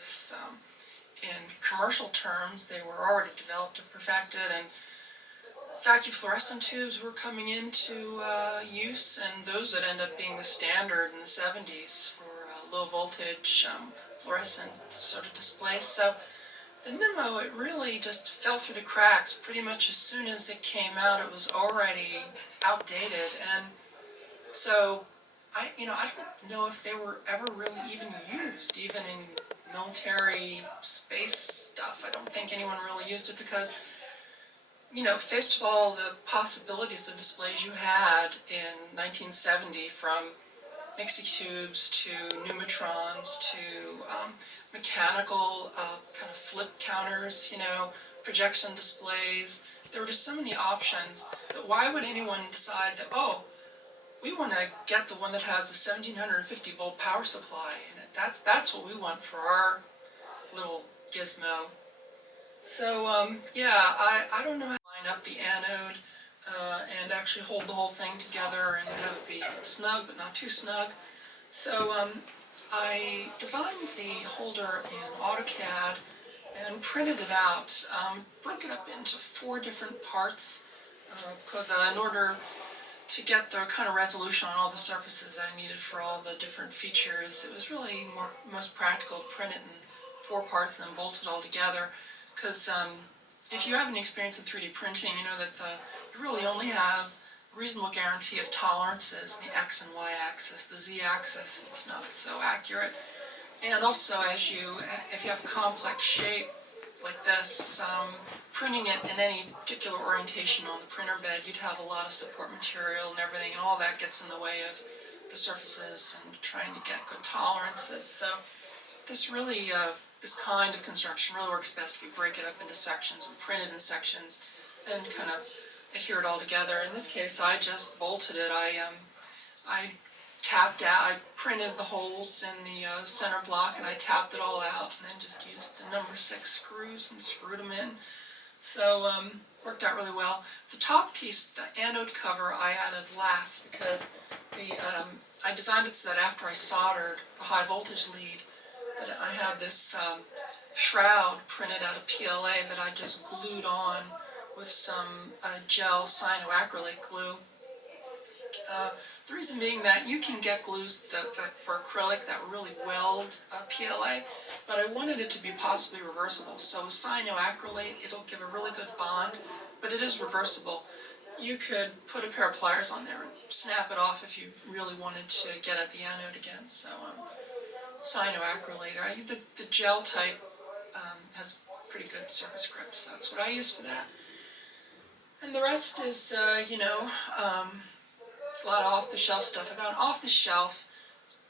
this in commercial terms. They were already developed and perfected, and vacuum fluorescent tubes were coming into use, and those would end up being the standard in the 70s for low voltage fluorescent sort of displays. So the Nemo, it really just fell through the cracks. Pretty much as soon as it came out, it was already outdated, and so I don't know if they were ever really even used, even in military space stuff. I don't think anyone really used it because, faced with all the possibilities of displays you had in 1970, from Nixie tubes to pneumatrons to mechanical kind of flip counters, projection displays. There were just so many options that why would anyone decide that, oh, we want to get the one that has a 1750 volt power supply, and that's what we want for our little gizmo. So I don't know how to line up the anode and actually hold the whole thing together and have it be snug but not too snug. So I designed the holder in AutoCAD and printed it out, broke it up into 4 different parts because in order to get the kind of resolution on all the surfaces that I needed for all the different features, it was really most practical to print it in 4 parts and then bolt it all together. Because if you have any experience in 3D printing, you know that you really only have a reasonable guarantee of tolerances, the X and Y axis. The Z axis, it's not so accurate. And also, if you have a complex shape like this, printing it in any particular orientation on the printer bed, you'd have a lot of support material and everything, and all that gets in the way of the surfaces and trying to get good tolerances. So this really, this kind of construction really works best if you break it up into sections and print it in sections and kind of adhere it all together. In this case, I just bolted it. I tapped out, I printed the holes in the center block, and I tapped it all out, and then just used the number 6 screws and screwed them in. So worked out really well. The top piece, the anode cover, I added last because I designed it so that after I soldered the high voltage lead, that I had this shroud printed out of PLA that I just glued on with some gel cyanoacrylate glue. The reason being that you can get glues for acrylic that really weld PLA, but I wanted it to be possibly reversible. So with cyanoacrylate, it'll give a really good bond, but it is reversible. You could put a pair of pliers on there and snap it off if you really wanted to get at the anode again. So cyanoacrylate, the gel type has pretty good surface grip, so that's what I use for that. And the rest is, a lot of off-the-shelf stuff. I got an off-the-shelf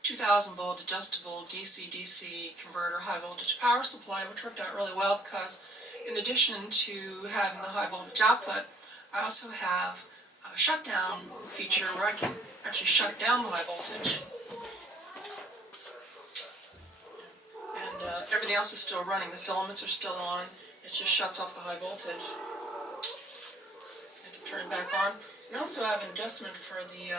2000 volt adjustable DC-DC converter high voltage power supply, which worked out really well because in addition to having the high voltage output, I also have a shutdown feature where I can actually shut down the high voltage. And everything else is still running. The filaments are still on. It just shuts off the high voltage. I can turn it back on. And I also have an adjustment for the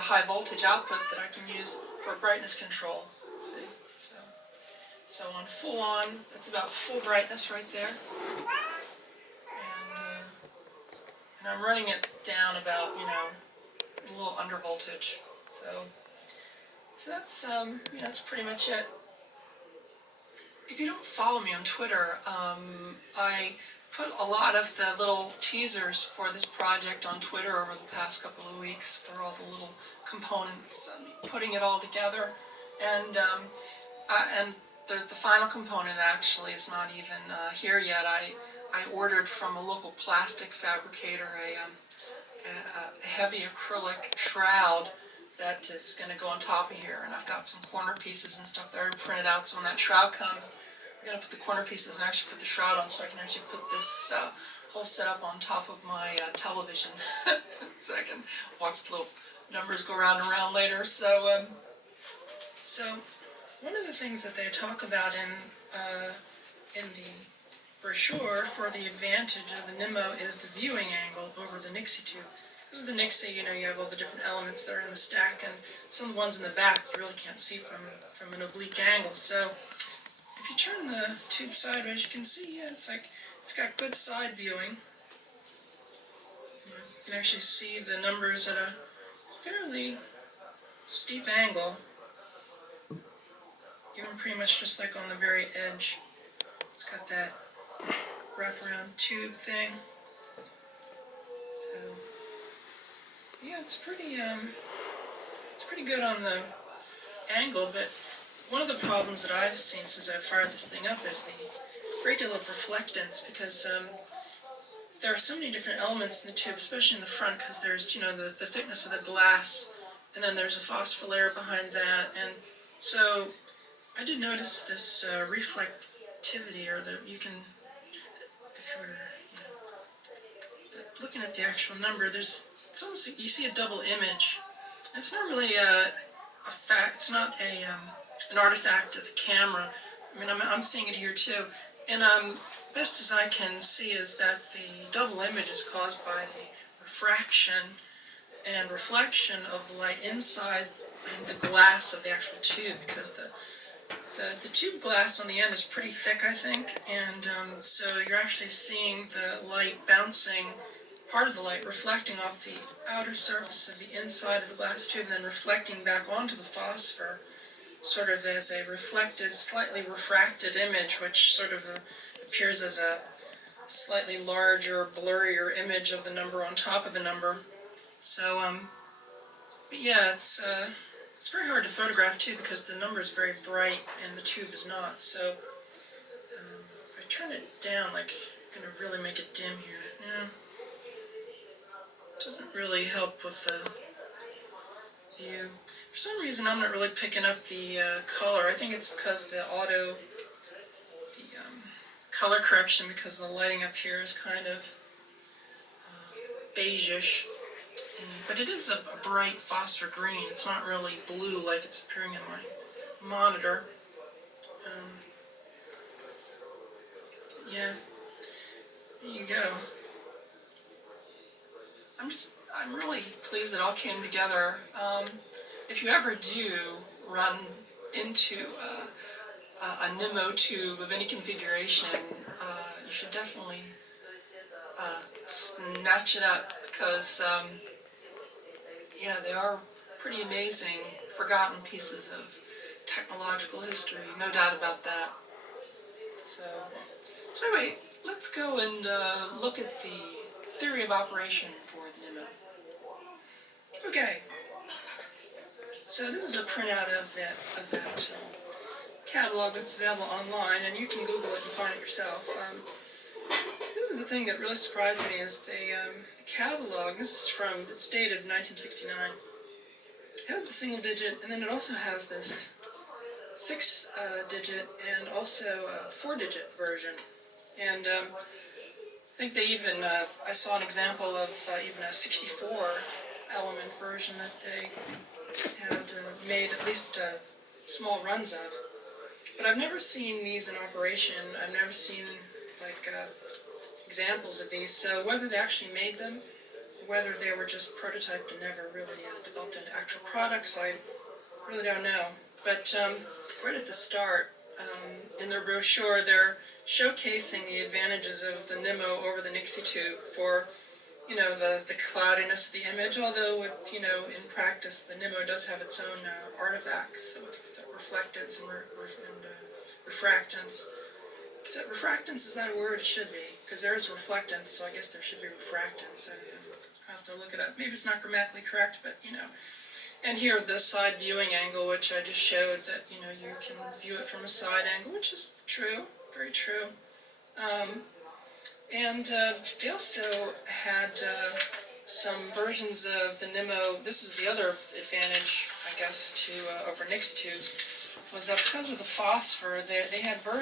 high voltage output that I can use for brightness control. See, so on full on, that's about full brightness right there, and I'm running it down about a little under voltage. So that's that's pretty much it. If you don't follow me on Twitter, I put a lot of the little teasers for this project on Twitter over the past couple of weeks for all the little components, putting it all together, and the final component actually is not even here yet. I ordered from a local plastic fabricator a heavy acrylic shroud that is going to go on top of here, and I've got some corner pieces and stuff that I already printed out, so when that shroud comes, I'm going to put the corner pieces and actually put the shroud on so I can actually put this whole setup on top of my television so I can watch the little numbers go around and around later. So one of the things that they talk about in the brochure for the advantage of the Nemo is the viewing angle over the Nixie tube. Because of the Nixie, you know, you have all the different elements that are in the stack, and some of the ones in the back you really can't see from an oblique angle. So if you turn the tube sideways, you can see, yeah, it's got good side viewing. You can actually see the numbers at a fairly steep angle, even pretty much just like on the very edge. It's got that wraparound tube thing. So yeah, it's pretty good on the angle, but one of the problems that I've seen since I've fired this thing up is the great deal of reflectance, because there are so many different elements in the tube, especially in the front, because there's, you know, the thickness of the glass, and then there's a phosphor layer behind that, and so I did notice this reflectivity, or you can, if you're, you know, looking at the actual number, it's almost, you see a double image. It's not really a fact. It's not an artifact of the camera. I mean, I'm seeing it here too, and best as I can see is that the double image is caused by the refraction and reflection of the light inside the glass of the actual tube, because the tube glass on the end is pretty thick, I think, and so you're actually seeing the light bouncing, part of the light reflecting off the outer surface of the inside of the glass tube and then reflecting back onto the phosphor, sort of as a reflected, slightly refracted image, which sort of appears as a slightly larger, blurrier image of the number on top of the number. So, but yeah, it's very hard to photograph too, because the number is very bright and the tube is not. So if I turn it down, like, I'm going to really make it dim here. Yeah, doesn't really help with the view. For some reason, I'm not really picking up the color. I think it's because the color correction, because the lighting up here is kind of beigeish. But it is a bright phosphor green. It's not really blue like it's appearing in my monitor. Yeah, there you go. I'm really pleased it all came together. If you ever do run into a Nemo tube of any configuration, you should definitely snatch it up, because yeah, they are pretty amazing, forgotten pieces of technological history, no doubt about that. So anyway, let's go and look at the theory of operation for the Nemo. Okay, so this is a printout of that catalog that's available online, and you can Google it and find it yourself. This is the thing that really surprised me, is the catalog. It's dated 1969. It has the single digit, and then it also has this 6-digit and also a 4-digit version. And I think they even, I saw an example of even a 64-element version that they had made at least small runs of. But I've never seen these in operation. I've never seen, like, examples of these. So whether they actually made them, whether they were just prototyped and never really developed into actual products, I really don't know. But right at the start, in their brochure, they're showcasing the advantages of the Nemo over the Nixie tube for, you know, the cloudiness of the image, although, you know, in practice, the Nemo does have its own artifacts with reflectance and refractance. Is that refractance? Is that a word? It should be, because there is reflectance, so I guess there should be refractance. I'll have to look it up. Maybe it's not grammatically correct, but, you know. And here, the side viewing angle, which I just showed, that, you know, you can view it from a side angle, which is true, very true. And they also had some versions of the Nemo. This is the other advantage, I guess, to over Nixie tubes, was that because of the phosphor, they had versions